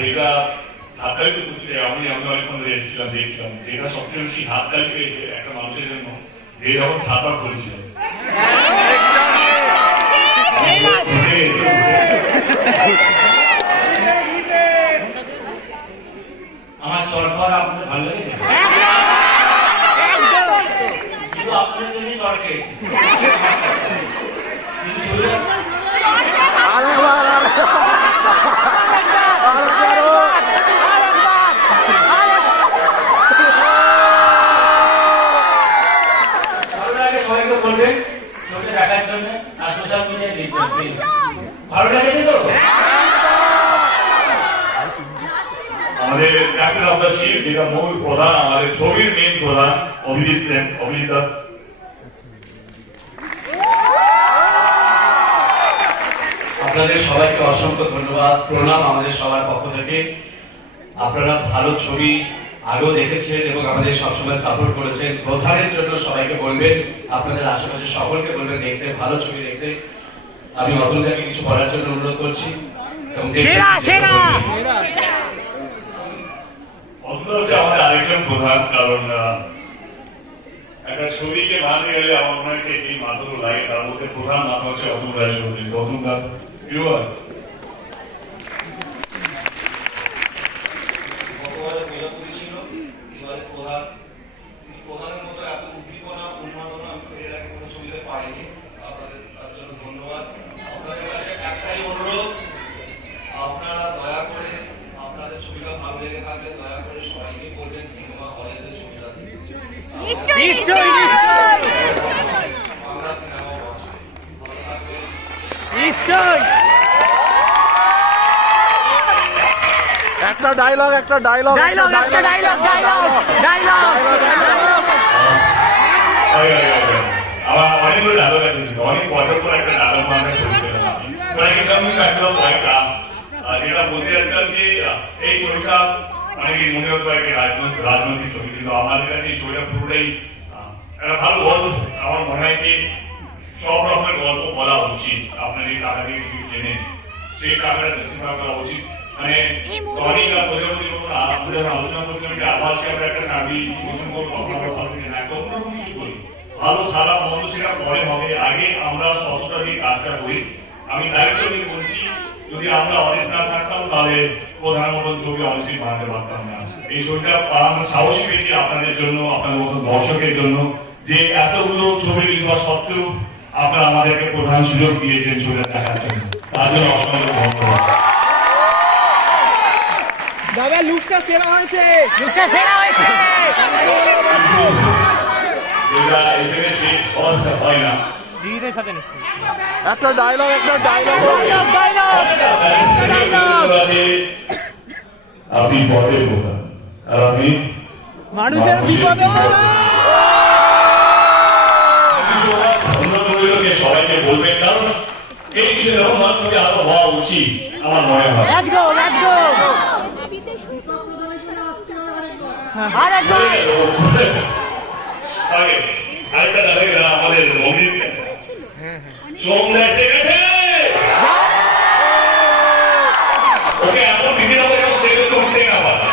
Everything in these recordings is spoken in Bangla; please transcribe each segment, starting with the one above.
যেটা হাততালি তো বুঝতে আমি অনেকক্ষণ ধরে এসেছিলাম, দেখছিলাম যেটা সবচেয়ে বেশি হাততালি পেয়েছে একটা মানুষের জন্য যে যখন ছাতা করেছিল আমার চট খাওয়া আপনাদের ভালো লেগেছে? শুধু আপনাদের জন্যই চট খেয়েছি। ভালো লাগে সবাইকে বলবেন ছবিটা দেখার জন্য আর সোশ্যাল মিডিয়ায় লিখবেন। ভালো লেগেছে তো? আমাদের ক্যাপ্টেন অফ দ্য শিপ যেটা মূল প্রধান, আমাদের ছবির মেন প্রধান অভিজিৎ সেন, অভিজিৎ আপনাদের সবাইকে অসংখ্য ধন্যবাদ, প্রণাম আমাদের সবার পক্ষ থেকে। আপনারা ভালো ছবি আগেও দেখেছেন এবং আমাদের সবসময় সাপোর্ট করেছেন। প্রধানের জন্য সবাইকে বলবেন, আপনাদের আশেপাশে সকলকে বলবেন দেখতে, ভালো ছবি দেখতে। আমি অতুলদাকে কিছু বলার জন্য অনুরোধ করছি এবং হচ্ছে আমাদের আরেকজন প্রধান, কারণ একটা ছবিকে বানাতে গেলে আমার মনে হয় যে মাথাগুলো লাগে তার মধ্যে প্রধান মাথা হচ্ছে অতুল রায় চৌধুরী। অতুল দা প্রধানের মতো এত উদ্দীপনা উন্মাদনা আমি এর আগে কোনো ছবিতে পাইনি। আপনাদের তার জন্য ধন্যবাদ। আপনাদের কাছে একটাই অনুরোধ, আপনারা দয়া করে আপনাদের ছবিটা ভালো লেগে থাকলে দয়া করে সবাইকে বলবেন সিনেমা হলে যে ছবিটা বাংলা সিনেমা ভালো থাকবে। একটা ডায়লগ আমার অনেকগুলো ডায়লগ আছে, অনেক বছর পর একটা ডায়লগ আমরা ছবি পেলাম। যেটা বলতে চাচ্ছিলাম যে এই ছবিটা অনেকে মনে হতো একটা রাজনৈতিক ছবি, কিন্তু আমাদের কাছে এই ছবিটা পুরোটাই একটা ভালো গল্প। আমার মনে হয় কি সব রকমের গল্প বলা উচিত, আপনার এই টাকা দিয়ে টিকিট কিনে সেই টাকাটা দৃষ্টিপাত করা উচিত। মানে অনেক প্রজাপতির মতন আলোচনা করছিলাম যে আবার কি আমরা একটা নারী পোষণ করবো, আমরা ভালো কিছু না অন্যরকম কিছু করি, ভালো খারাপ মন্দ সেটা পরে হবে, আগে আমরা সততা দিয়ে কাজটা করি। আমি দায়িত্ব নিয়ে বলছি, যদি আমরা অনেস্ট না থাকতাম তাহলে প্রধান মতন ছবি অনেস্টলি বানাতে পারতাম না। এই ছবিটা আমরা সাহসী পেয়েছি আপনাদের জন্য, আপনাদের মতন দর্শকের জন্য, যে এতগুলো ছবি লিখা সত্ত্বেও আপনারা আমাদেরকে প্রধান সুযোগ দিয়েছেন ছবিটা দেখার জন্য, তার জন্য অসংখ্য ধন্যবাদ। দাদা লুকটা সেরা হয়েছে, যেটা এখানে শেষ হওয়াটা হয় না। একটা ডায়লগ আপনি পথের প্রধান আর আমি মানুষের বিপদে সবাইকে বলবেন, কারণ এই ছেলেও মানুষকে আরো হওয়া উচিত আমার মনে হয়। আরেকটা দাদা আমাদের অভিজিৎ সোমদা এসে গেছে, ওকে এমন বিজি না বলে স্টেজে তো উঠতে না পারে,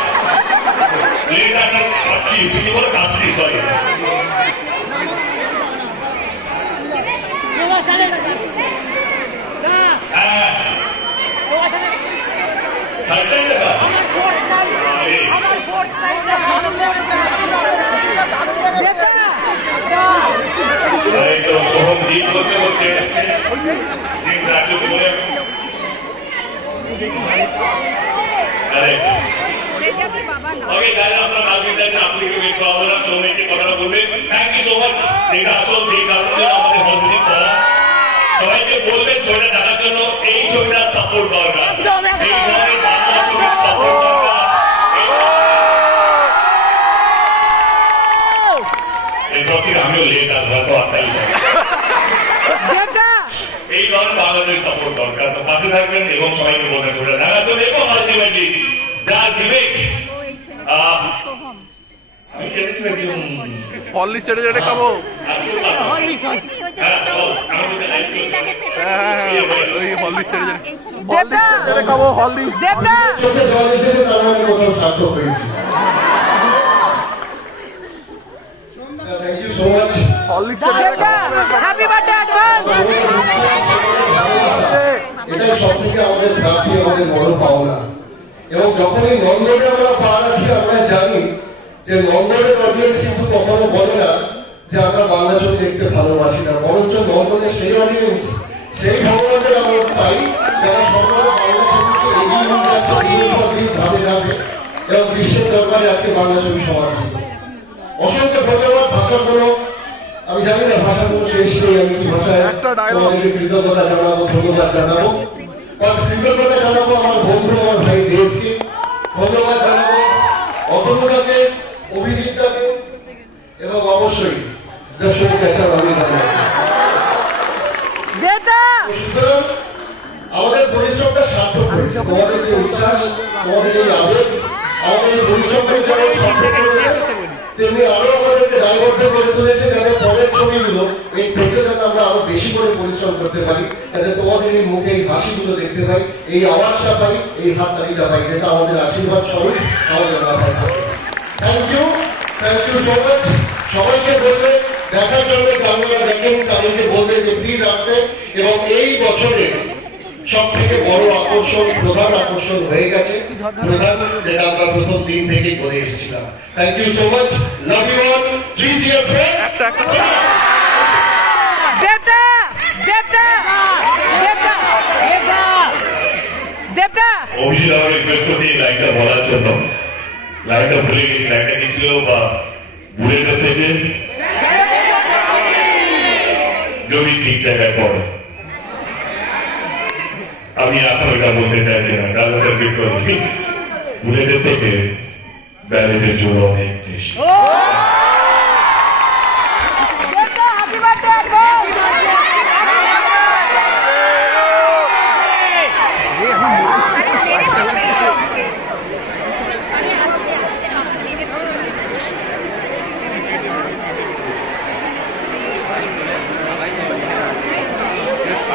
লেট আসার সাক্ষী কিছু বলে শাস্তি, সরি সোহম জিম করতে করতে এসছে, জিম রাজু বলে ওকে দাদা আপনার নাম আপনি আপনারা সোহম এসে কথাটা বলবেন। Thank you so much. এটা আসল যে কারণে আমাদের হলভিজিট করা, সবাইকে বলবেন ছবিটা দেখার জন্য। এই ছবিটা সাপোর্ট দরকার, এই ধরনের বাংলা ছবির সাপোর্ট দরকার। এরপর থেকে আমিও লেট আসবো, তো আটটাই এই ধরনের বাংলাদেশ সাপোর্ট দরকার, তো পাশে থাকবেন এবং সবাইকে বলবেন ছবিটা দেখার জন্য। এবং আলটিমেটলি যা দিবে আমি অনলি স্টেটে খাবো। হ্যাঁ ওই হললিক্স ছেড়ে খাবো হললিক্স চোখে জল এসেছে তারা আমি কোথাও সার্থক হয়েছি। Thank you so much. হললিক্স হ্যাপি বার্থডে অ্যাডভান্স। এটাই সব থেকে আমাদের প্রাপ্তি, আমাদের বড় পাওনা। এবং যখন এই নন্দনে আমরা পা রাখি আমরা জানি যে নন্দনের অডিয়েন্স কিন্তু কখনো বলে না যে আমরা বাংলা ছবি দেখতে ভালোবাসি না, বরঞ্চ নন্দনের সেই অডিয়েন্স, সেই ভগবানের আমরা পাই যারা সর্বদা বাংলা ছবিকে এগিয়ে নিয়ে যাচ্ছে দিনের পর দিন ধাপে ধাপে, এবং বিশ্বের দরবারে আজকে বাংলা ছবি সমাদৃত। অসংখ্য ধন্যবাদ। ভাষাগুলো আমি জানি না, ভাষাগুলো শেষ নেই, আমি কি ভাষায় একটা dialogue। তোমাদেরকে কৃতজ্ঞতা জানাবো, ধন্যবাদ জানাবো। কৃতজ্ঞতা জানাবো আমার বন্ধু, আমার ভাই দেবকে ধন্যবাদ জানাবো, অতনুদাকে, অভিজিৎদাকে, এবং অবশ্যই দর্শক পেশার আমি সুতরাং আমাদের পরিশ্রমটা সার্থক হয়েছে। তোমাদের যে উচ্ছ্বাস, তোমাদের এই আবেগ, আমাদের এই পরিশ্রমকে যেমন সার্থক করেছে, তেমনি আরো আমাদেরকে দায়বদ্ধ করে তুলেছে যাতে পরের ছবিগুলো এই থেকে যাতে আমরা আরো বেশি করে পরিশ্রম করতে পারি, যাতে তোমাদের এই মুখে এই হাসিগুলো দেখতে পাই, এই আওয়াজটা পাই, এই হাততালিটা পাই, যেটা আমাদের আশীর্বাদ স্বরূপ আমাদের মাথায় থাকে। Thank you so much. সবাইকে বলবে দেখার জন্য, যারা দেখেন তাদেরকে বলবে যে প্লিজ আসতে, এবং এই বছরে সব থেকে বড় আকর্ষণ, প্রধান আকর্ষণ হয়ে গেছে প্রধান, যেটা আমরা প্রথম দিন থেকেই বলে এসেছিলাম। Thank you so much, love you all, 3 cheers for Abhijit আমাকে রিকোয়েস্ট করছি এই লাইনটা বলার জন্য। লাইনটা ভুলে গেছি, লাইনটা কি ছিল? বা বুড়েদের থেকে যদি ঠিক জায়গায় পড়ে। আমি এখন ওইটা বলতে চাইছি না, কারণ ওটা বিক্রম বুড়েদের থেকে ব্যালেটের জন্য অনেক বেশি।